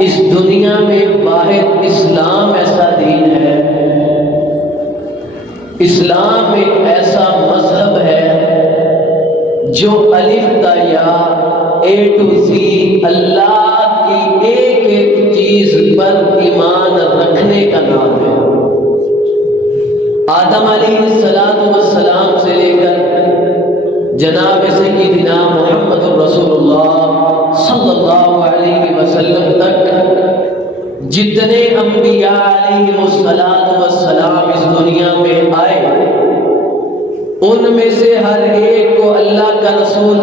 اس دنیا میں واحد اسلام ایسا دین ہے، اسلام ایک ایسا مذہب ہے جو الف تا یا اے ٹو زی اللہ کی ایک ایک چیز پر ایمان رکھنے کا نام ہے۔ آدم علیہ السلام سے لے کر جناب سیدنا محمد رسول اللہ صلی اللہ علیہ وسلم تک جتنے انبیاء علیہ السلام اس دنیا میں آئے، ان میں سے ہر ایک کو اللہ کا رسول،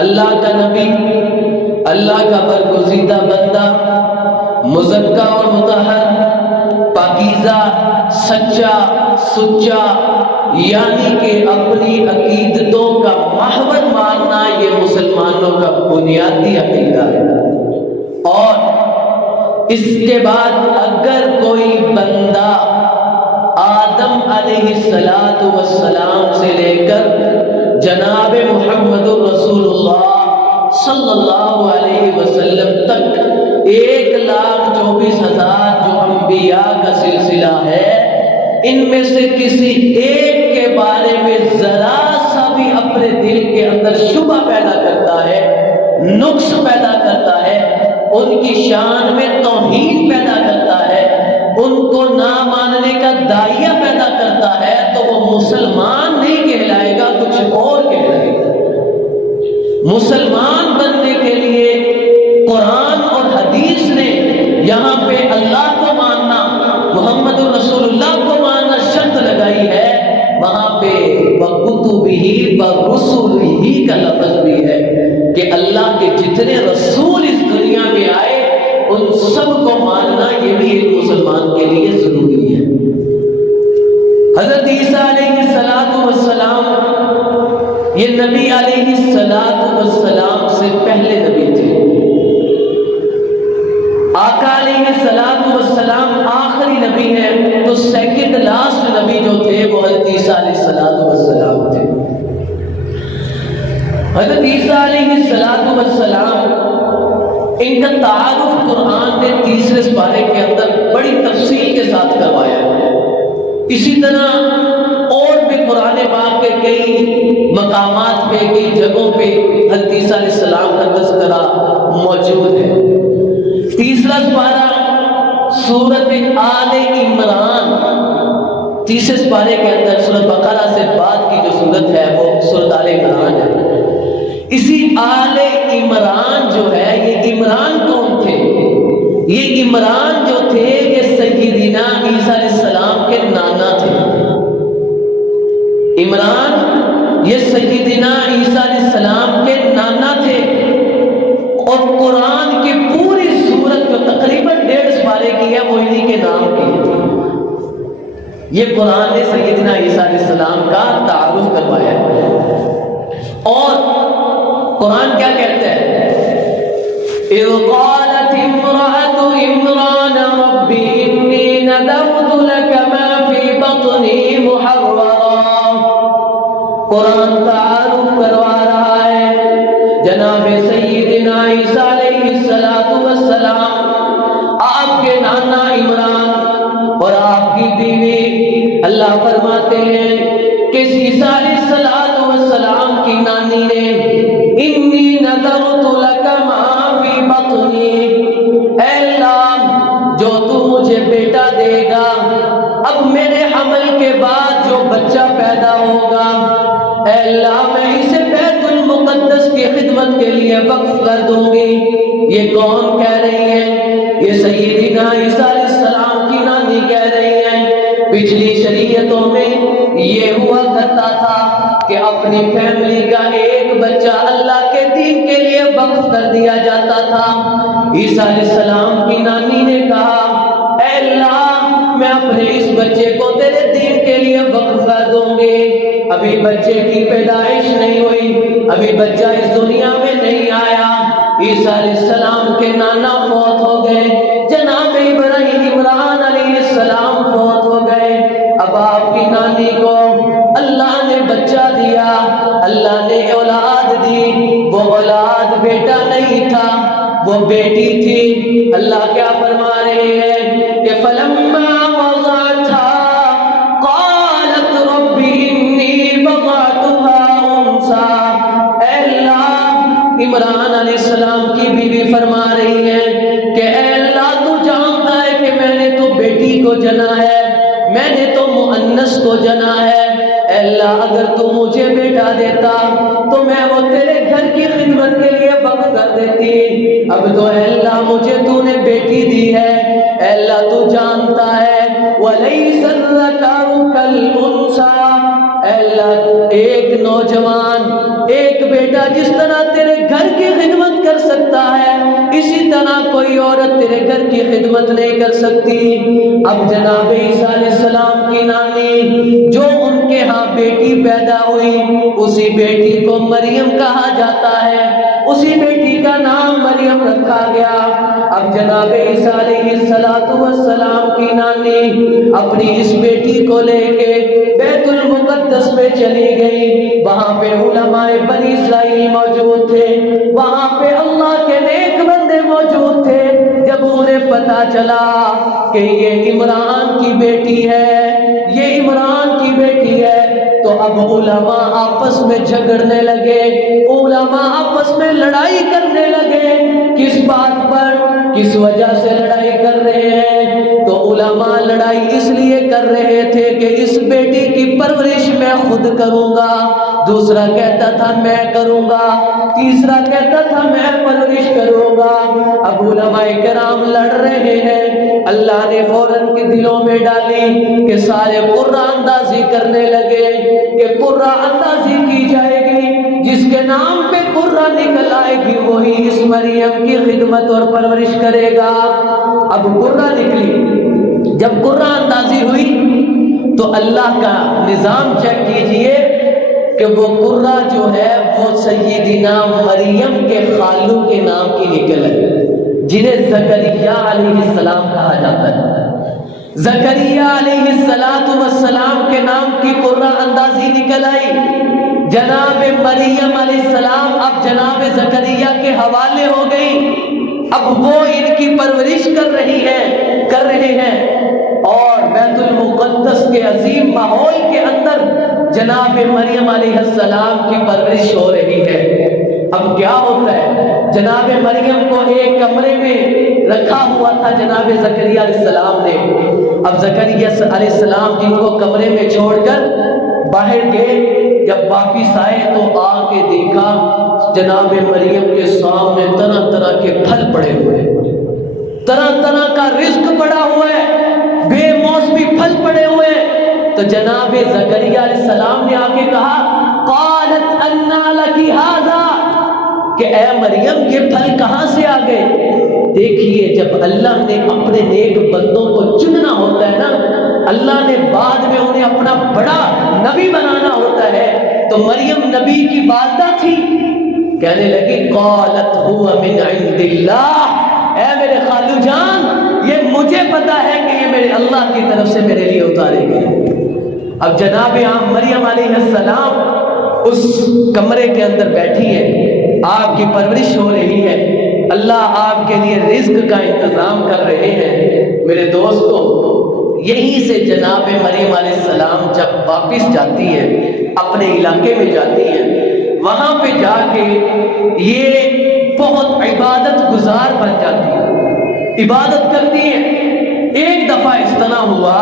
اللہ کا نبی، اللہ کا برگزیدہ بندہ، مزکا اور مطہر، پاکیزہ، سچا، سچا، یعنی کہ اپنی عقیدتوں کا محور ماننا یہ مسلمانوں کا بنیادی عقیدہ ہے۔ اور اس کے بعد اگر کوئی بندہ آدم علیہ السلام سے لے کر جناب محمد رسول اللہ صلی اللہ علیہ وسلم تک 1,24,000 جو انبیاء کا سلسلہ ہے، ان میں سے کسی ایک کے بارے میں ذرا سا بھی اپنے دل کے اندر شبہ پیدا کرتا ہے، نقص پیدا کرتا ہے، ان کی شان میں توہین پیدا کرتا ہے، ان کو نہ ماننے کا داعیہ پیدا کرتا ہے، تو وہ مسلمان نہیں کہلائے گا، کچھ اور کہلائے گا۔ مسلمان بننے کے لیے قرآن اور حدیث نے یہاں پہ اللہ کو ماننا، محمد رسول اللہ کو ماننا شرط لگائی ہے، وہاں پہ وَكُتُبِهِ وَرُسُلِهِ کا لفظ بھی ہے کہ اللہ کے جتنے رسول اس دنیا میں آئے ان سب کو ماننا یہ بھی ایک مسلمان کے لیے ضروری ہے۔ حضرت عیسیٰ علیہ السلام یہ نبی علیہ السلام سے پہلے نبی تھے۔ آقا علیہ السلام آخری نبی ہیں، تو سیکنڈ لاسٹ نبی جو تھے وہ حضرت عیسیٰ علیہ السلام تھے۔ حضرت عیسیٰ علیہ السلام ان کا تعارف قرآن نے تیسرے سپارے کے اندر بڑی تفصیل کے ساتھ کروایا ہے۔ اسی طرح اور بھی قرآن پاک کے کئی مقامات پہ، کئی جگہوں پہ حضرت عیسیٰ علیہ السلام کا تذکرہ موجود ہے۔ تیسرا سپارہ سورۃ آل عمران، تیسرے سپارے کے اندر سورۃ بقرہ سے بعد کی جو سورت ہے وہ سورۃ آل عمران ہے۔ اسی آل عمران جو ہے، یہ عمران کون تھے؟ یہ عمران جو تھے یہ سیدنا عیسیٰ علیہ السلام کے نانا تھے۔ عمران یہ سیدنا عیسیٰ علیہ السلام کے نانا تھے، اور قرآن کی پوری سورت جو تقریباً 1.5 سپارے کی ہے وہ انہی کے نام کی ہے۔ یہ قرآن نے سیدنا عیسیٰ علیہ السلام کا تعارف کروایا ہے۔ اور قرآن کیا کہتا ہے؟ اِذْ قَالَتِ امْرَأَتُ عِمْرَانَ رَبِّ إِنِّي نَذَرْتُ لَكَ مَا فِي بَطْنِي مُحَرَّرًا۔ قرآن تعارف کروا رہا ہے جناب سیدنا عیسیٰ علیہ السلام، آپ کے نانا عمران اور آپ کی بیوی۔ اللہ فرماتے ہیں کہ عیسیٰ علیہ السلام کی نانی نے انی نذرت لک ما فی بطنی، اے اللہ جو تو مجھے بیٹا دے گا، اب میرے حمل کے بعد جو بچہ پیدا ہوگا، اے اللہ میں اسے بیت المقدس کی خدمت کے لیے وقف کر دوں گی۔ یہ کون کہہ رہی ہے؟ یہ سیدنا عیسیٰ علیہ السلام کی نانی کہہ رہی ہے۔ پچھلی شریعتوں میں یہ ہوا کرتا تھا کہ اپنی فیملی کا ایک بچہ اللہ کے دین کے لیے وقف کر دیا جاتا تھا۔ عیسیٰ علیہ السلام کی نانی نے کہا، اے اللہ میں اپنے اس بچے کو تیرے دین کے لیے وقف کر دوں گی۔ ابھی بچے کی پیدائش نہیں ہوئی، ابھی بچہ اس دنیا میں نہیں آیا، عیسیٰ علیہ السلام کے نانا فوت ہو گئے، جناب عمران علیہ السلام فوت ہو گئے۔ اب آپ کی نانی کو اللہ نے بچہ دیا، اللہ نے اولاد دی، وہ اولاد بیٹا نہیں تھا، وہ بیٹی تھی۔ اللہ کیا فرما رہے ہیں کہ فلما وضعتها قالت رب انی وضعتها انثى. اے اللہ، عمران علیہ السلام کی بیوی فرما رہی ہے کہ اے اللہ تو جانتا ہے کہ میں نے تو بیٹی کو جنا ہے، میں نے تو مؤنث کو جنا ہے. اے اللہ اگر تو مجھے بیٹا دیتا تو میں وہ تیرے گھر کی خدمت کے لیے وقف کر دیتی. اب تو اے اللہ مجھے تو نے بیٹی دی ہے. اے اللہ تو جانتا ہے وَلَيْسَ الذَّكَرُ كَالْأُنثَىٰ. اے اللہ ایک نوجوان، ایک بیٹا جس طرح تیرے گھر کی خدمت کر سکتا ہے، اسی طرح کوئی عورت تیرے گھر کی خدمت نہیں کر سکتی. اب جناب عیسیٰ علیہ السلام کی نانی جو ان کے ہاں بیٹی پیدا ہوئی، اسی بیٹی کو مریم کہا جاتا ہے، اسی بیٹی کا نام مریم رکھا گیا. اب جناب عیسیٰ علیہ السلام کی نانی اپنی اس بیٹی کو لے کے بیت المقدس میں چلی گئی. وہاں پہ علماء بنی اسرائیل موجود تھے، وہاں پہ اللہ کے نیک بندے موجود تھے. جب انہیں پتا چلا کہ یہ عمران کی بیٹی ہے، یہ عمران کی بیٹی ہے، تو اب علماء آپس میں جھگڑنے لگے، علماء آپس میں لڑائی کرنے لگے. کس بات پر، کس وجہ سے لڑائی کر رہے ہیں؟ تو علماء لڑائی اس لیے کر رہے تھے کہ اس بیٹی کی پرورش میں خود کروں گا، دوسرا کہتا تھا میں کروں گا، تیسرا کہتا تھا میں پرورش کروں گا. اب علماء کرام لڑ رہے ہیں. اللہ نے فوراً کے دلوں میں ڈالی کہ سارے قرآن اندازی کرنے لگے کہ قرآن اندازی کی جائے گی، جس کے نام پہ قرآن نکل آئے گی وہی اس مریم کی خدمت اور پرورش کرے گا. اب قرآن نکلی. جب قرآن اندازی ہوئی تو اللہ کا نظام چیک کیجئے کہ وہ قرہ جو ہے وہ سیدنا مریم کے خالو کے نام کی نکل ہے، جنہیں زکریا علیہ السلام کہا جاتا ہے. زکریا علیہ السلام کے نام کی قرہ اندازی نکل آئی. جناب مریم علیہ السلام اب جناب زکریا کے حوالے ہو گئی. اب وہ ان کی پرورش کر رہے ہیں اور بیت المقدس کے عظیم ماحول کے اندر جناب مریم علیہ السلام کی پرورش ہو رہی ہے. اب کیا ہوتا ہے، جناب مریم کو ایک کمرے میں رکھا ہوا تھا جناب زکریا علیہ السلام نے. اب زکریا علیہ السلام جن کو کمرے میں چھوڑ کر باہر گئے، جب واپس آئے تو آ کے دیکھا جناب مریم کے سامنے طرح طرح کے پھل پڑے ہوئے، طرح طرح کا رزق پڑا ہوا ہے، بے موسمی پھل پڑے ہوئے. تو جناب زکریا علیہ السلام نے آ کے کہا قالت انا لکی ھذا، کہ اے مریم یہ پھل کہاں سے آ گئے؟ دیکھیے جب اللہ نے اپنے نیک بندوں کو چننا ہوتا ہے نا، اللہ نے بعد میں انہیں اپنا بڑا نبی بنانا ہوتا ہے. تو مریم نبی کی والدہ تھی، کہنے لگی قالت هو من عند اللہ، اے میرے خالو جان یہ مجھے پتا ہے کہ یہ میرے اللہ کی طرف سے میرے لیے اتارے گئے. اب جناب مریم علیہ السلام اس کمرے کے اندر بیٹھی ہے، آپ کی پرورش ہو رہی ہے، اللہ آپ کے لیے رزق کا انتظام کر رہے ہیں. میرے دوستو یہیں سے جناب مریم علیہ السلام جب واپس جاتی ہے، اپنے علاقے میں جاتی ہے، وہاں پہ جا کے یہ بہت عبادت گزار بن جاتی ہے، عبادت کرتی ہے. ایک دفعہ اس طرح ہوا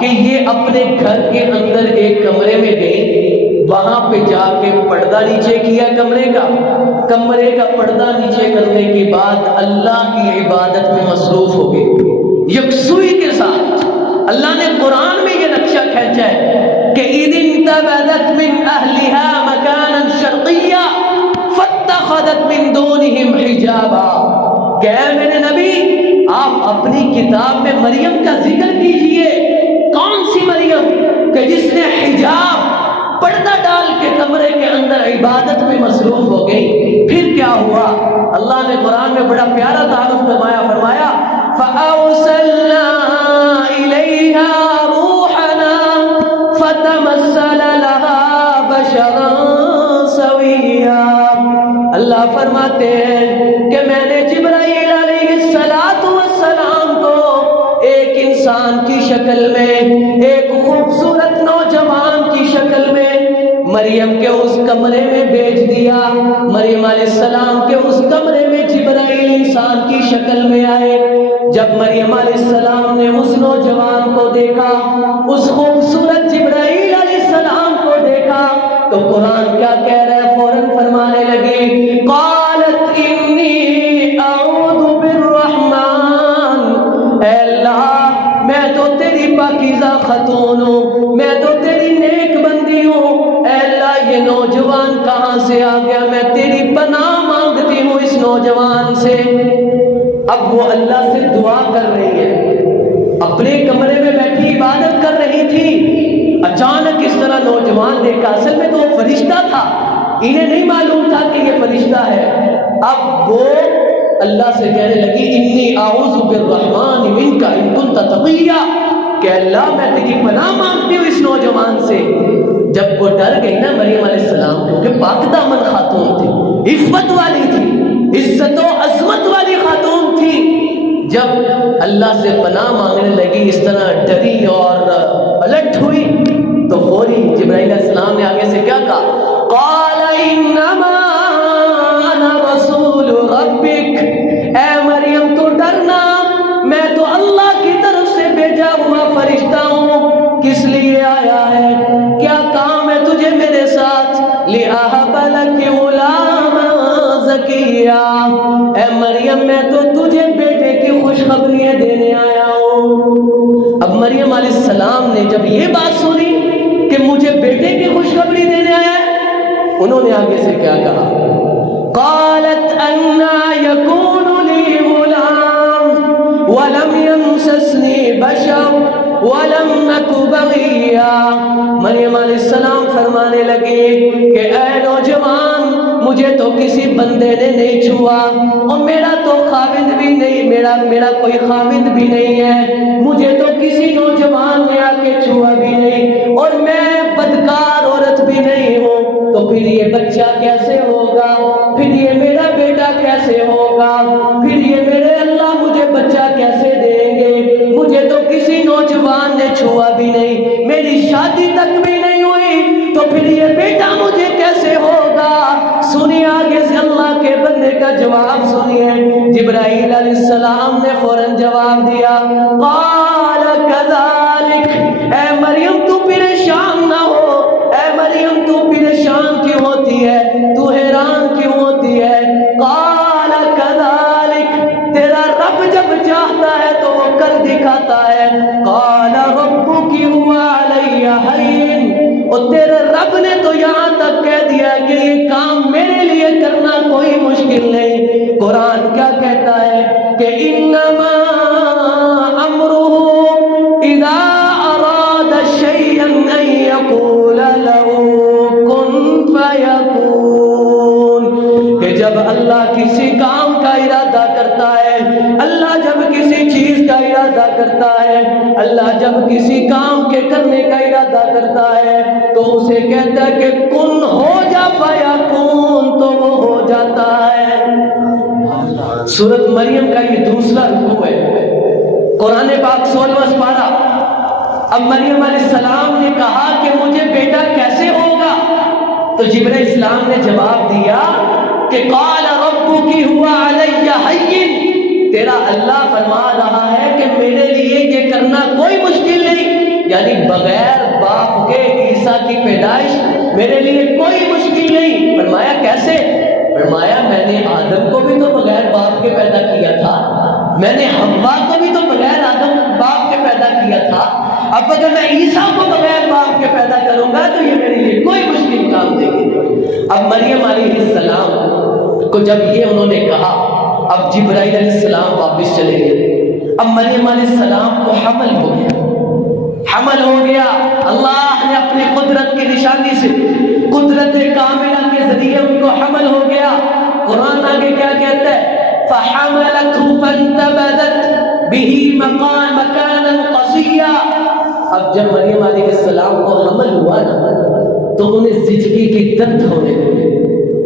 کہ یہ اپنے گھر کے اندر ایک کمرے میں گئی، وہاں پہ جا کے پردہ نیچے کیا کمرے کا پردہ نیچے کرنے کے بعد اللہ کی عبادت میں مصروف ہو گئی یکسوئی کے ساتھ. اللہ نے قرآن میں یہ نقشہ کھینچا ہے کہ اذ انتبذت من اہلها مکانا شرقیا فاتخذت من دونهم حجابا، کہ اے میرے نبی آپ اپنی کتاب میں مریم کا ذکر کیجئے. کون سی مریم؟ کہ جس نے حجاب پردہ ڈال کے کمرے کے اندر عبادت میں مصروف ہو گئی. پھر کیا ہوا؟ اللہ نے قرآن میں بڑا پیارا تعارف فرمایا فَأَوْسَلْنَا إِلَيْهَا رُوحَنَا فَتَمَثَّلَ لَهَا بَشَرًا سَوِيًّا. اللہ فرماتے ہیں کہ میں نے جبرائیل علیہ السلام انسان کی شکل میں، ایک خوبصورت نوجوان کی شکل میں مریم کے اس کمرے میں بھیج دیا۔ مریم علیہ السلام کے اس کمرے میں جبرائیل انسان کی شکل میں آئے۔ جب مریم علیہ السلام نے اس نوجوان کو دیکھا، اس خوبصورت جبرائیل علیہ السلام کو دیکھا، تو قرآن کیا کہہ رہا ہے؟ فوراً فرمانے لگی، قالت انی اعوذ بالرحمن، اے اللہ میں تو تیری پاکیزہ خاتون ہوں، میں تو تیری نیک بندی ہوں، اے اللہ یہ نوجوان کہاں سے آ گیا؟ میں تیری پناہ مانگتی ہوں اس نوجوان سے۔ اب وہ اللہ سے دعا کر رہی ہے، اپنے کمرے میں بیٹھی عبادت کر رہی تھی، اچانک اس طرح نوجوان دیکھا۔ اصل میں تو وہ فرشتہ تھا، انہیں نہیں معلوم تھا کہ یہ فرشتہ ہے۔ اب وہ اللہ سے کہنے لگی، انی اعوذ بالرحمن منک ان کنت تقیا، کہ اللہ میں تیری پناہ مانگتی ہوں اس نوجوان سے۔ جب وہ ڈر گئی نا مریم علیہ السلام، کیونکہ پاک دامن خاتون تھی، عفت والی تھی، عزت و عظمت والی خاتون تھی، جب اللہ سے پناہ مانگنے لگی، اس طرح ڈری اور الرٹ ہوئی، تو فوری جبرائیل علیہ السلام نے آگے سے کیا کہا؟ قال انما انا رسول ربک، اے مریم تو ڈرنا، میں تو اللہ کی طرف سے بھیجا ہوا فرشتہ ہوں۔ کس لیے آیا ہے؟ کیا کام ہے تجھے میرے ساتھ؟ لِأَهَبَ لَكِ غُلَامًا زَكِيًّا، اے مریم میں تو تجھے بیٹے کی خوشخبریاں دینے آیا ہوں۔ اب مریم علیہ السلام نے جب یہ بات سنی کہ مجھے بیٹے کی خوشخبری دینے آیا ہے، انہوں نے آگے سے کیا کہا؟ قالت اَنَّا يَكُونُ لِي غُلَامٌ وَلَمْ يَمْسَسْنِي بَشَرٌ وَلَمْ أَكُ بَغِيًّا۔ مریم علیہ السلام فرمانے لگی کہ اے نوجوان، مجھے تو کسی بندے نے نہیں چھوا، اور میرا تو خاوند بھی نہیں، میرا کوئی خاوند بھی نہیں ہے، مجھے تو کسی نوجوان نے آ کے چھوا بھی نہیں، اور میں بدکار عورت بھی نہیں ہوں، تو پھر یہ بچہ کیسے ہوگا؟ پھر یہ میرا بیٹا کیسے ہوگا؟ پھر یہ میرے اللہ مجھے بچہ کیسے دیں گے؟ مجھے تو کسی نوجوان نے چھوا بھی نہیں، میری شادی تک بھی نہیں ہوئی، تو پھر یہ بیٹا مجھے کیسے ہوگا؟ سنیے آگے سے اللہ کے بندے کا جواب سنیے۔ جبرائیل علیہ السلام نے فوراً جواب دیا، قال کذالک، اے مریم تو پریشان نہ ہو، اے مریم تو پریشان کیوں ہوتی ہے، تو حیران کیوں ہوتی ہے؟ قال کذالک، تیرا رب جب چاہتا ہے تو وہ کر دکھاتا ہے۔ قال ربک هو علی ہین، اور تیرے رب نے تو یہاں تک کہہ دیا کہ یہ کام میرے لیے کرنا کوئی مشکل نہیں۔ قرآن کیا کہتا ہے کہ انما امرہ اذا اراد شیئا ان یقول له کن فیکون، کہ جب اللہ کسی کام کا ارادہ کرتا ہے، اللہ جب کسی چیز کا ارادہ کرتا ہے، اللہ جب کسی کام کے کرنے کا ارادہ کرتا ہے تو اسے کہتا ہے کہ کن ہو جا، فیکون، تو وہ ہو جاتا ہے۔ سورۃ مریم کا یہ دوسرا رکوع ہے، قرآن پاک 16واں پارہ۔ اب مریم علیہ السلام نے کہا کہ مجھے بیٹا کیسے ہوگا؟ تو جبرائیل السلام نے جواب دیا کہ قال ربک هو علی ہین، تیرا اللہ فرما رہا ہے کہ میرے لیے یہ کرنا کوئی مشکل نہیں، یعنی بغیر باپ کے عیسیٰ کی پیدائش میرے لیے کوئی مشکل نہیں۔ فرمایا کیسے؟ فرمایا میں نے آدم کو بھی تو بغیر باپ کے پیدا کیا تھا، میں نے حوا کو بھی تو بغیر آدم باپ کے پیدا کیا تھا، اب اگر میں عیسیٰ کو بغیر باپ کے پیدا کروں گا تو یہ میرے لیے کوئی مشکل کام نہیں۔ اب مریم علیہ السلام کو جب یہ انہوں نے کہا، اب جبرائیل علیہ السلام واپس چلے گئے۔ اب مریم علیہ السلام کو حمل ہو گیا، حمل ہو گیا۔ اللہ نے اپنی قدرت کی نشانی سے، قدرت کاملہ کے ذریعے ان کو حمل ہو گیا۔ قرآن آگے کیا کہتا ہے؟ فَحَمَلَتْهُ فَانْتَبَذَتْ بِهِ مَكَانًا قَصِيًّا۔ اب جب مریم علیہ السلام کو حمل ہوا نا تو انہیں زچگی کی درد ہونے لگے۔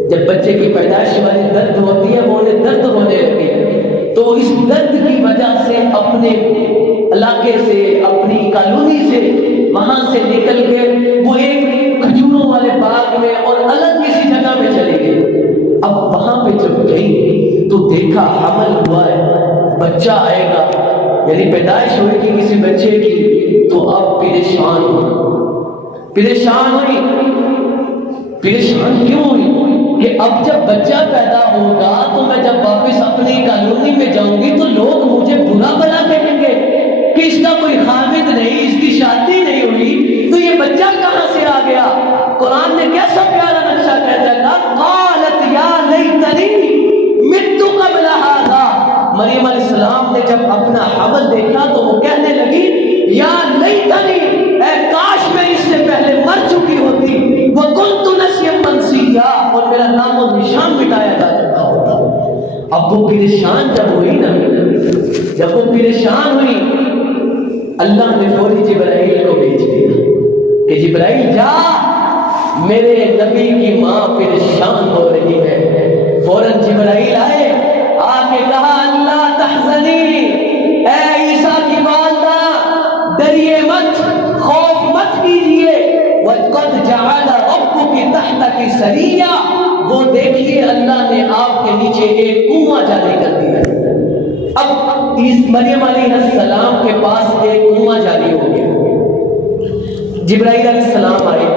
جب بچے کی پیدائش والی درد ہوتی ہے وہ انہیں درد ہونے لگے، تو اس درد کی وجہ گھر سے، اپنے علاقے سے، اپنی کالونی سے، وہاں سے نکل کے وہ ایک کھجوروں والے باغ میں اور الگ کسی جگہ میں چلے گئے۔ اب وہاں پہ جب گئی تو دیکھا حمل ہوا ہے، بچہ آئے گا، یعنی پیدائش ہوئی تھی کسی بچے کی، تو اب پریشان ہوئی۔ پریشان کیوں ہوئی؟ کہ اب جب بچہ پیدا ہوگا تو میں جب واپس اپنی کالونی میں جاؤں گی تو لوگ مجھے برا بھلا کہیں گے کہ اس کا کوئی خامد نہیں، اس کی شادی نہیں ہوئی، تو یہ بچہ کہاں سے آ گیا؟ قرآن نے کیسا پیارا نقشہ کہتا ہے، قالت یا لیتنی مت قبل ھذا۔ مریم علیہ السلام نے جب اپنا حمل دیکھا تو وہ کہنے لگی یا لیتنی، اے کاش میں اس سے پہلے مر چکی ہوتی، وکنت نسیا منسیا، اور میرا نام و نشان مٹایا جا چکا ہوتا۔ اب وہ پریشان جب ہوئی نا، جب وہ پریشان ہوئی، اللہ نے فوری جبرائیل کو بھیج دیا کہ جبرائیل جا، میرے نبی کی ماں پریشان ہو رہی ہے۔ فوراً جبرائیل آئے، آ کے کہا اللہ تحزنی، اے عیسیٰ کی والدہ ڈریے مت، خوف مت کیجیے، وَقَدْ جَعَلَ رَبُّكِ تَحْتَكِ سَرِيًّا، وہ دیکھیے اللہ نے آپ کے نیچے ایک کنواں جاری کر دیا۔ اب اس مریم علیہ السلام کے پاس ایک کنواں جاری ہو گیا۔ جبرائیل علیہ السلام آئے،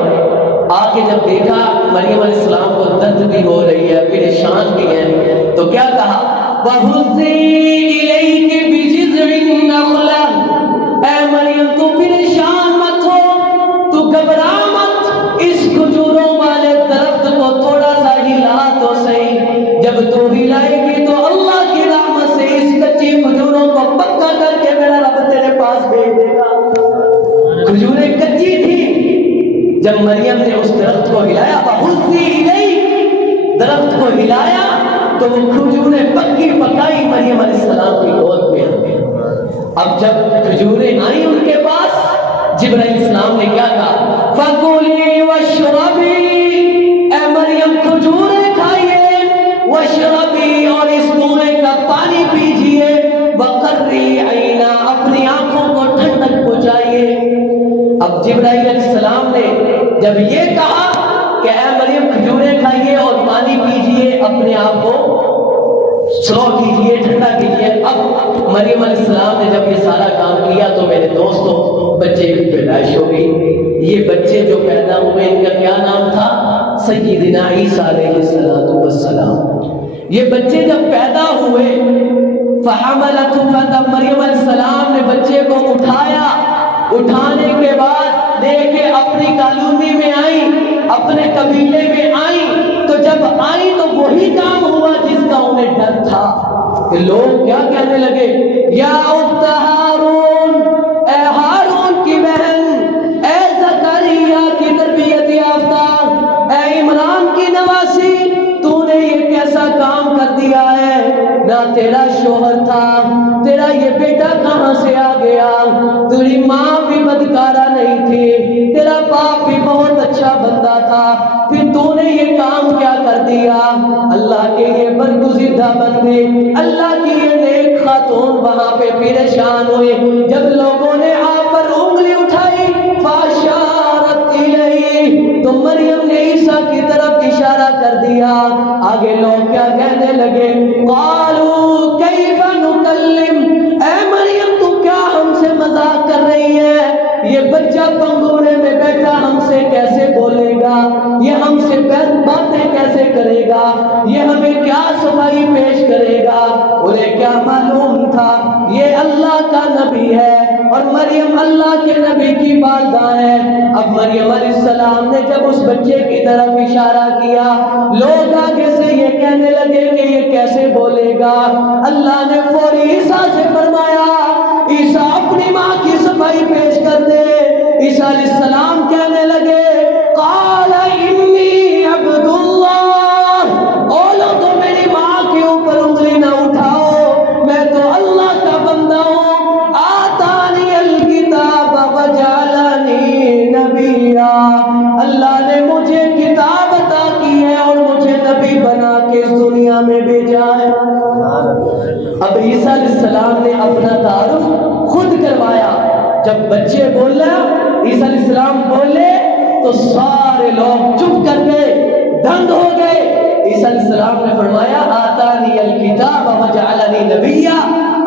آ کے جب دیکھا مریم علیہ السلام کو درد بھی ہو رہی ہے، پریشان بھی ہیں، تو کیا کہا، وَهُزِّي إِلَيْكِ بِجِذْعِ النَّخْلَةِ، اے مریم تو پریشان مت ہو، تو گھبرا مت، اس کھجوروں والے درخت کو تھوڑا سا ہلا تو صحیح، جب تو ہلائے گی تو اللہ کی رحمت سے اس کچی کھجوروں کو پکا کر کے میرا رب تیرے پاس بھیج دے گا۔ کھجوریں کچی تھی، جب مریم نے اس درخت کو ہلایا، وَهُزِّي إِلَيْكِ، درخت کو ہلایا تو وہ کھجوریں پکی پکائی مریم علیہ السلام کی گود میں آ گئی۔ اب جب کھجوریں آئیں ان کے پاس، جبرائیل علیہ السلام نے کیا کہا، فَكُلِي وَاشْرَبِي، اے مریم کھجوریں کھائیے، وَاشْرَبِي، اور اس کنویں کا پانی پیجئے، وَقَرِّي عَيْنًا، اپنی آنکھوں کو ٹھنڈک پہنچائیے۔ اب جبرائیل علیہ السلام نے جب یہ کہا کہ اے مریم کھجوریں کھائیے اور پانی پیجئے، اپنے آپ کو سلو کیجئے، ٹھنڈا کیجئے، اب مریم علیہ السلام نے جب یہ سارا کام کیا تو میرے دوستوں بچے کی پیدائش ہو گئی۔ یہ بچے جو پیدا ہوئے ان کا کیا نام تھا؟ سیدنا عیسیٰ علیہ السلام۔ یہ بچے جب پیدا ہوئے، فحملته، مریم علیہ السلام نے بچے کو اٹھایا، اٹھانے کے بعد دیکھے اپنی کالونی میں آئیں، اپنے قبیلے میں آئیں، تو جب آئیں تو وہی کام ہوا جس کا انہیں ڈر تھا کہ لوگ کیا کہنے لگے، یا اخت ہارون، اے ہارون کی بہن، اے زکریا کی تربیت یافتہ، اے عمران کی نواسی، تو نے یہ کیسا کام کر دیا ہے؟ نہ تیرا شوہر تھا، تیرا یہ بیٹا کہاں سے آ گیا؟ تیری ماں بھی بدکارہ نہیں تھی، تیرا باپ بھی بہت اچھا بندہ تھا، پھر تو نے یہ کام کیا کر دیا؟ اللہ کے یہ برگزیدہ بندے، اللہ کی یہ نیک خاتون وہاں پہ پریشان ہوئے۔ جب لوگوں نے آپ پر انگلی اٹھائی، فاشارت الیہ، تو مریم نے عیسیٰ کی طرف اشارہ کر دیا۔ آگے لوگ کیا کہنے لگے، قالوا کیف نکلم، اے مریم تو کیا ہم سے مذاق کر رہی ہے؟ یہ بچہ پنگوڑے میں بیٹھا ہم سے کیسے بولے گا؟ یہ ہم سے باتیں کیسے کرے گا؟ یہ ہمیں کیا صفائی پیش کرے گا؟ انہیں کیا معلوم تھا یہ اللہ کا نبی ہے اور مریم اللہ کے نبی کی والدہ ہے۔ اب مریم علیہ السلام نے جب اس بچے کی طرف اشارہ کیا، لوگ آگے سے یہ کہنے لگے کہ یہ کیسے بولے گا؟ اللہ نے فوری عیسیٰ سے فرمایا، عیسیٰ اپنی ماں کی صفائی پیش کر دے۔ عیسیٰ علیہ السلام کہنے لگے، قال انی عبد اللہ، اولو تو میری ماں کے اوپر انگلی نہ اٹھاؤ، میں تو اللہ کا بندہ ہوں، آتانی الکتاب وجعلنی نبیا، اللہ نے مجھے کتاب عطا کی ہے اور مجھے نبی بنا کے اس دنیا میں بھیجا ہے۔ اب عیسیٰ علیہ السلام نے اپنا تعارف خود کروایا. جب بچے بولنا عیسیٰ علیہ السلام بولے تو سارے لوگ چپ کر گئے, دنگ ہو گئے. عیسیٰ علیہ السلام نے فرمایا آتانی الکتاب وجعلنی نبیا,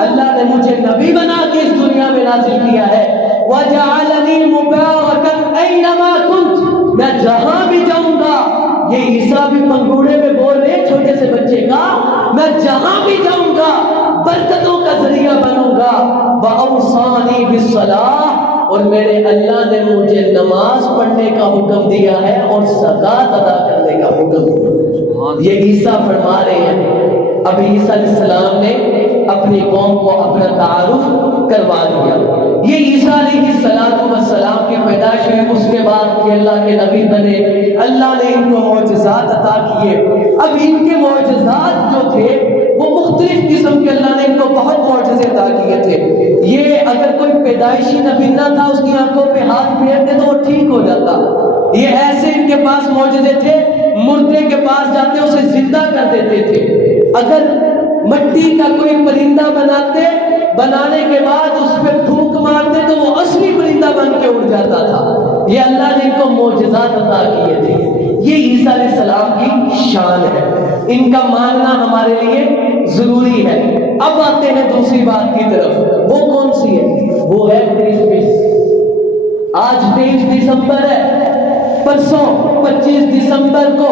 اللہ نے مجھے نبی بنا کے اس دنیا میں نازل کیا ہے. وجعلنی مبارکا اینما کنت, میں جہاں بھی جاؤں گا, یہ عیسیٰ بھی پنگوڑے میں بول رہے ہیں چھوٹے سے بچے کا, میں جہاں بھی جاؤں گا برکتوں کا ذریعہ بنوں گا. وَأَوْصَانِي بِالصَّلَاةِ, اور میرے اللہ نے مجھے نماز پڑھنے کا حکم دیا ہے اور زکوٰۃ ادا کرنے کا حکم دیا. یہ عیسیٰ فرما رہے ہیں. اب عیسیٰ علیہ السلام نے اپنی قوم کو اپنا تعارف کروا دیا. یہ عیسیٰ علیہ السلام کی پیدائش ہوئی, اس کے بعد یہ اللہ کے نبی بنے, اللہ نے ان کو معجزات عطا کیے. اب ان کے معجزات جو تھے وہ مختلف قسم کے, اللہ نے ان کو بہت معجزے عطا کیے تھے. یہ اگر کوئی پیدائشی نبینہ تھا اس کی آنکھوں پہ ہاتھ پھیرتے تو وہ ٹھیک ہو جاتا. یہ ایسے ان کے پاس معجزے تھے, مردے کے پاس جاتے اسے زندہ کر دیتے تھے. اگر مٹی کا کوئی پرندہ بناتے, بنانے کے بعد اس پہ پھونک مارتے تو وہ اصلی پرندہ بن کے اڑ جاتا تھا. یہ اللہ نے ان کو معجزات عطا کیے تھے. یہ عیسیٰ علیہ السلام کی شان ہے, ان کا ماننا ہمارے لیے ضروری ہے. اب آتے ہیں دوسری بات کی طرف, وہ کون سی ہے؟ وہ ہے کرسمس. آج 23 دسمبر ہے, پرسوں 25 دسمبر کو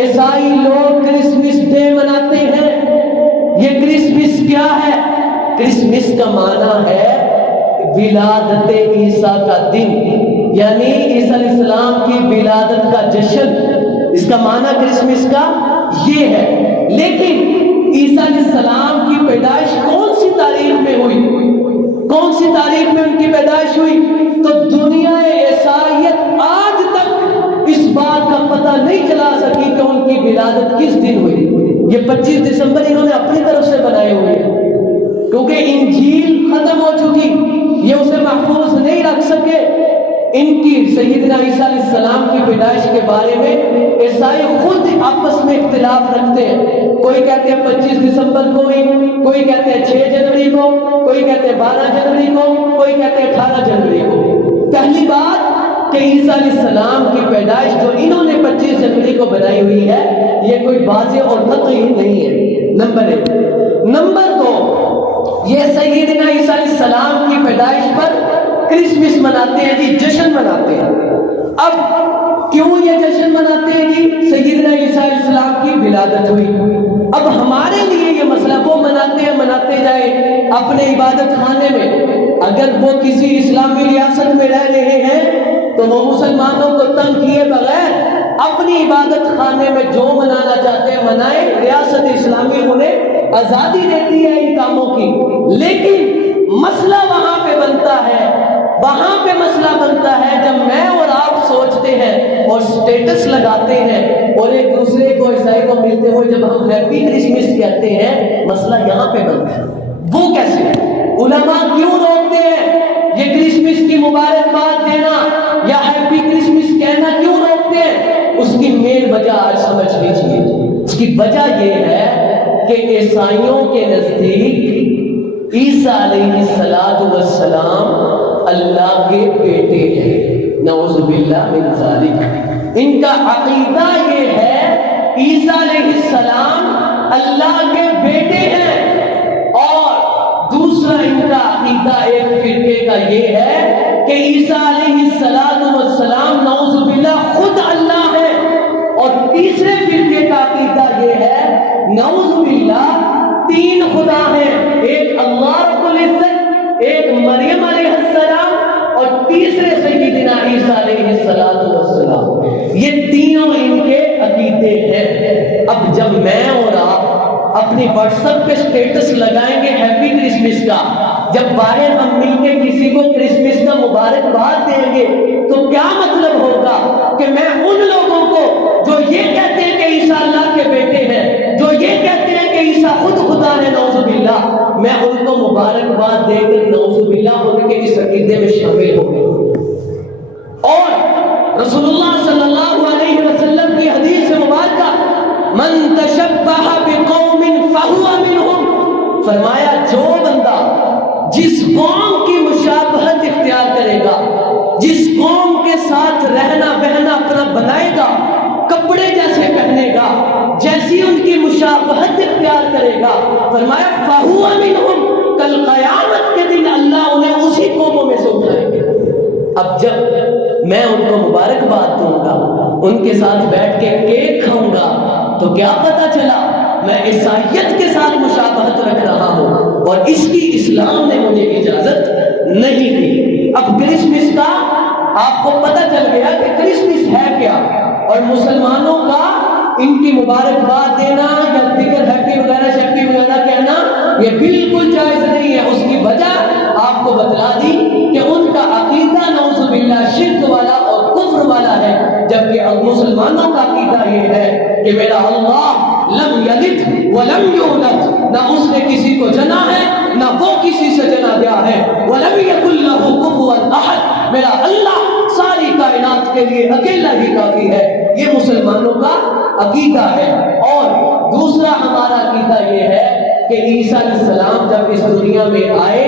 عیسائی لوگ کرسمس ڈے مناتے ہیں. یہ کرسمس کیا ہے؟ کرسمس کا معنی ہے ولادت عیسیٰ کا دن, یعنی عیسیٰ علیہ السلام کی ولادت کا جشن. اس کا معنی کرسمس کا یہ ہے. لیکن عیسیٰ علیہ السلام کی پیدائش کون سی تاریخ میں ہوئی؟ کون سی تاریخ میں ان کی پیدائش ہوئی؟ تو دنیا عیسائیت آج تک اس بات کا پتہ نہیں چلا سکی کہ ان کی ولادت کس دن ہوئی. یہ 25 دسمبر انہوں نے اپنی طرف سے بنائے ہوئے ہیں, کیونکہ انجیل ختم ہو چکی, یہ اسے محفوظ نہیں رکھ سکے. ان کی سیدنا عیسیٰ علیہ السلام کی پیدائش کے بارے میں عیسائی خود آپس میں اختلاف رکھتے ہیں. کوئی کہتے ہیں 25 دسمبر کو ہوئی, کوئی کہتے ہیں 6 جنوری کو, کوئی کہتے ہیں 12 جنوری کو, کوئی کہتے ہیں 18 جنوری کو. پہلی بات کہ عیسیٰ علیہ السلام کی پیدائش جو انہوں نے 25 جنوری کو بنائی ہوئی ہے, یہ کوئی واضح اور قطعی نہیں ہے. نمبر 1. نمبر 2, یہ سیدنا عیسیٰ علیہ السلام کی پیدائش پر کرسمس مناتے ہیں جی, جشن مناتے ہیں. اب کیوں یہ جشن مناتے ہیں جی؟ سیدنا عیسیٰ علیہ السلام کی ولادت ہوئی. اب ہمارے لیے یہ مسئلہ, وہ مناتے ہیں, مناتے جائیں اپنے عبادت خانے میں. اگر وہ کسی اسلامی ریاست میں رہ رہے ہیں تو وہ مسلمانوں کو تنگ کیے بغیر اپنی عبادت خانے میں جو منانا چاہتے ہیں منائیں. ریاست اسلامی انہیں آزادی دیتی ہے ان کاموں کی. لیکن مسئلہ وہاں پہ بنتا ہے, وہاں پہ مسئلہ بنتا ہے جب میں اور آپ سوچتے ہیں اور سٹیٹس لگاتے ہیں اور ایک دوسرے کو عیسائی کو ملتے ہوئے جب ہم ہیپی کرسمس کہتے ہیں, مسئلہ یہاں پہ بنتا ہے. وہ کیسے؟ علماء کیوں روکتے ہیں یہ کرسمس کی مبارکباد دینا یا ہیپی کرسمس کہنا کیوں روکتے ہیں؟ اس کی مین وجہ آج سمجھ لیجیے. اس کی وجہ یہ ہے کہ عیسائیوں کے نزدیک عیسیٰ علیہ السلام اللہ کے بیٹے ہیں. نعوذ باللہ من ذالک. ان کا عقیدہ یہ ہے عیسیٰ علیہ السلام اللہ کے بیٹے ہیں. اور دوسرا ان کا عقیدہ ایک فرقے کا یہ ہے کہ عیسیٰ علیہ السلام نعوذ باللہ خود اللہ ہے. اور تیسرے فرقے کا عقیدہ یہ ہے نعوذ باللہ 3 خدا ہیں, ایک اللہ رب العزت, ایک مریم علیہ السلام اور تیسرے سیدنا عیسیٰ علیہ السلام. یہ تینوں ان کے عقیدے ہیں. اب جب میں اور آپ اپنی واٹس ایپ پہ سٹیٹس لگائیں گے ہیپی کرسمس کا, جب باہر ہم مل کے کسی کو کرسمس کا مبارکباد دیں گے تو کیا مطلب ہوگا کہ میں ان لوگوں کو جو یہ کہتے ہیں کہ عیسیٰ اللہ کے بیٹے ہیں, جو یہ کہتے ہیں کہ عیسیٰ خود خدا ہے نعوذ باللہ, میں ان کو مبارکباد دے کر نعوذ باللہ ان کے اس عقیدے میں شامل ہو گئے. اور رسول اللہ صلی اللہ علیہ وسلم کی حدیث مبارکہ من تشبہ بقوم فہو منہم, فرمایا جو بندہ جس قوم کی مشابہت اختیار کرے گا، جس قوم کے ساتھ رہنا بہنا اپنا بنائے گا، کپڑے جیسے پہنے گا، جیسی ان کی مشابہت اختیار کرے گا، فرمایا فَهُوَ مِنْهُمْ، کل قیامت کے دن اللہ انہیں اسی قوموں میں سے اٹھائیں گے۔ اب جب میں ان کو مبارکباد دوں گا، ان کے ساتھ بیٹھ کے کیک کھاؤں گا، تو کیا پتا چلا میں عیسائیت کے ساتھ مشابہت رکھ رہا ہوں، اور اس کی اسلام نے مجھے اجازت نہیں دی۔ اب کرسمس کا آپ کو پتہ چل گیا کہ کرسمس ہے کیا، اور مسلمانوں کا ان کی مبارکباد دینا یا دیگر ہیپی وغیرہ شیپی وغیرہ کہنا یہ بالکل جائز نہیں ہے۔ اس کی وجہ آپ کو بتلا دی کہ ان کا عقیدہ نعوذ باللہ شرک والا اور کفر والا ہے، جبکہ مسلمانوں کا عقیدہ یہ ہے کہ میرا اللہ لم یلد ولم یولد، نہ اس نے کسی کو جنا ہے نہ وہ کسی سے جنا گیا ہے، ولم یکن لہ کفوا احد، میرا اللہ ساری کائنات کے لیے اکیلا ہی کافی ہے۔ یہ مسلمانوں کا عقیدہ ہے۔ اور دوسرا ہمارا عقیدہ یہ ہے کہ عیسیٰ علیہ السلام جب اس دنیا میں آئے،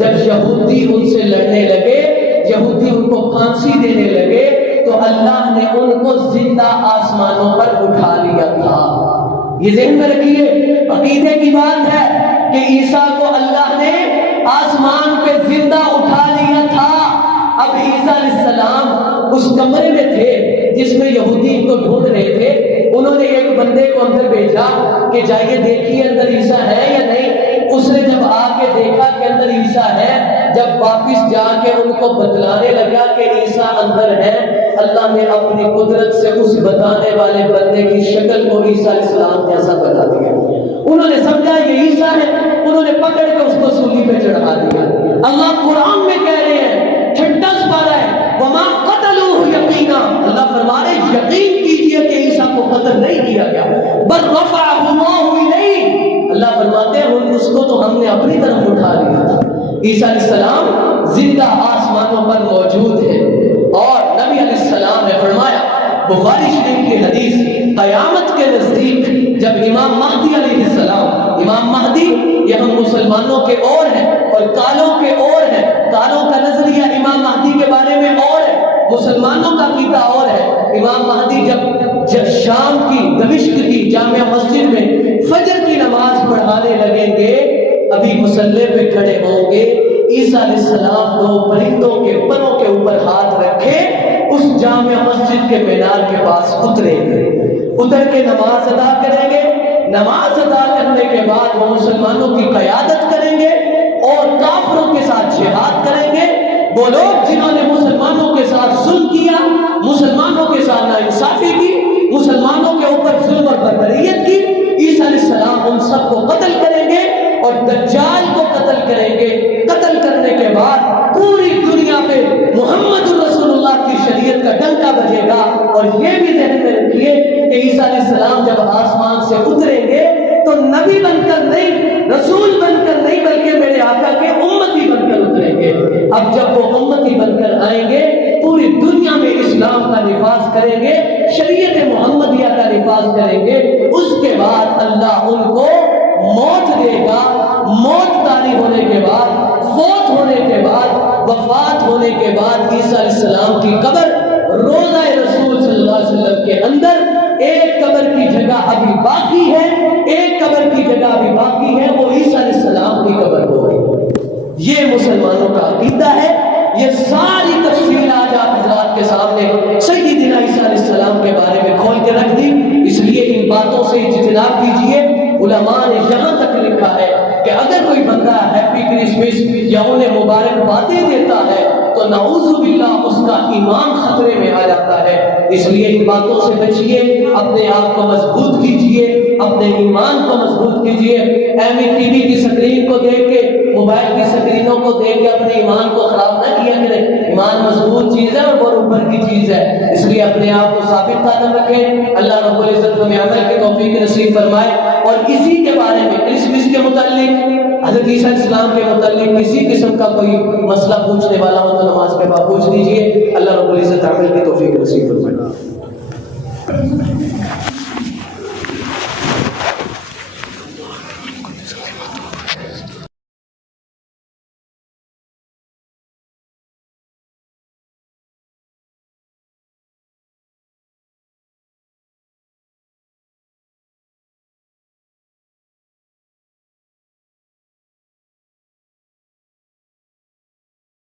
جب یہودی ان سے لڑنے لگے، یہودی ان کو پھانسی دینے لگے، تو اللہ نے ان کو زندہ آسمانوں پر اٹھا لیا تھا۔ یہ ذہن میں رکھیے، عقیدے کی بات ہے کہ عیسیٰ کو اللہ نے آسمان پہ زندہ اٹھا لیا تھا۔ اب عیسیٰ علیہ السلام اس کمرے میں تھے جس میں یہودی ان کو ڈھونڈ رہے تھے، انہوں نے ایک بندے کو اندر بھیجا کہ جائیے دیکھیے اندر عیسیٰ ہے یا نہیں۔ اس نے جب آ کے دیکھا کہ اندر عیسیٰ ہے، جب واپس جا کے ان کو بتلانے لگا کہ عیسیٰ اندر ہے، اللہ نے اپنی قدرت سے اس بتانے والے بندے کی شکل کو عیسیٰ علیہ السلام جیسا بتا دیا۔ انہوں نے سمجھا یہ عیسیٰ ہے، انہوں نے پکڑ کے اس کو سولی پہ چڑھا دیا۔ اللہ قرآن میں کہہ رہے ہیں، 36 پارہ ہے، وَمَا قَتَلُوهُ يَقِينًا، اللہ فرما رہے یقین کیجئے کہ عیسیٰ کو قتل نہیں کیا گیا، بل رفعہ اللہ الیہ، اللہ فرماتے ہیں اس کو تو ہم نے اپنی طرف اٹھا لیا تھا۔ عیسیٰ علیہ السلام زندہ آسمانوں پر موجود ہے، اور نبی علیہ السلام نے فرمایا، بخاری شریف کی حدیث، قیامت کے نزدیک جب امام مہدی علیہ السلام، امام مہدی یہ ہم مسلمانوں کے اور ہیں اور کالوں کے اور ہیں، کالوں کا نظریہ امام مہدی کے بارے میں اور ہے، مسلمانوں کا عقیدہ اور ہے۔ امام مہدی جب شام کی دمشق کی جامع مسجد میں فجر کی نماز پڑھانے لگیں گے، ابھی مصلی پہ کھڑے ہوں گے، عیسیٰ علیہ السلام دو پرندوں کے پروں کے اوپر ہاتھ رکھے اس جامع مسجد کے مینار کے پاس اتریں گے، اتر کے نماز ادا کریں گے، نماز ادا کرنے کے بعد وہ مسلمانوں کی قیادت کریں گے اور کافروں کے ساتھ جہاد کریں گے۔ وہ لوگ جنہوں نے مسلمانوں کے ساتھ ظلم کیا، مسلمانوں کے ساتھ ناانصافی کی، مسلمانوں کے اوپر ظلم اور بربریت کی، عیسیٰ علیہ السلام ان سب کو قتل کریں گے اور دجال کو قتل کریں گے۔ قتل کرنے کے بعد پوری دنیا پہ محمد رسول اللہ کی شریعت کا ڈنکا بجے گا۔ اور یہ بھی ذہن میں رکھیے کہ عیسیٰ علیہ السلام جب آسمان سے اتریں گے تو نبی بن کر نہیں، رسول بن کر نہیں، بلکہ میرے آقا کے امتی بن کر اتریں گے۔ اب جب وہ امتی بن کر آئیں گے، پوری دنیا میں اسلام کا نفاذ کریں گے، شریعت محمدیہ کا نفاذ کریں گے۔ اس کے بعد اللہ ان کو موت دے گا۔ موت طاری ہونے کے بعد، فوت ہونے کے بعد، وفات ہونے کے بعد عیسیٰ علیہ السلام کی قبر روضہ رسول صلی اللہ علیہ وسلم کے اندر ایک قبر کی جگہ ابھی باقی ہے، ایک قبر کی جگہ ابھی باقی ہے، وہ عیسیٰ علیہ السلام کی قبر ہوگی۔ یہ مسلمانوں کا عقیدہ ہے۔ یہ ساری تفصیل آج آپ حضرات کے سامنے سیدنا عیسیٰ علیہ السلام کے بارے میں کھول کے رکھ دی، اس لیے ان باتوں سے اجتناب کیجیے۔ علماء نے یہاں تک لکھا ہے کہ اگر کوئی بندہ ہیپی کرسمس یا انہیں مبارکبادیں دیتا ہے تو نعوذ باللہ اس کا ایمان خطرے میں آ جاتا ہے۔ اس لیے ان باتوں سے بچیے، اپنے آپ کو مضبوط کیجیے، اپنے ایمان کو مضبوط کیجیے۔ ایم ای ٹی وی کی سکرین کو دیکھ کے، موبائل کی سکرینوں کو دیکھ کے اپنے ایمان کو خراب نہ کیا کریں۔ ایمان مضبوط چیز ہے اور بہت اوپر کی چیز ہے، اس لیے اپنے آپ کو ثابت قدم رکھیں۔ اللہ رب العزت ہمیں عمل کی توفیق نصیب فرمائے۔ اور اسی کے بارے میں کرسمس کے متعلق، حضرت عیسیٰ علیہ السلام کے متعلق کسی قسم کا کوئی مسئلہ پوچھنے والا ہو تو نماز کے بعد پوچھ لیجیے۔ اللہ رب العزت عمل کی توفیق نصیب فرمائے۔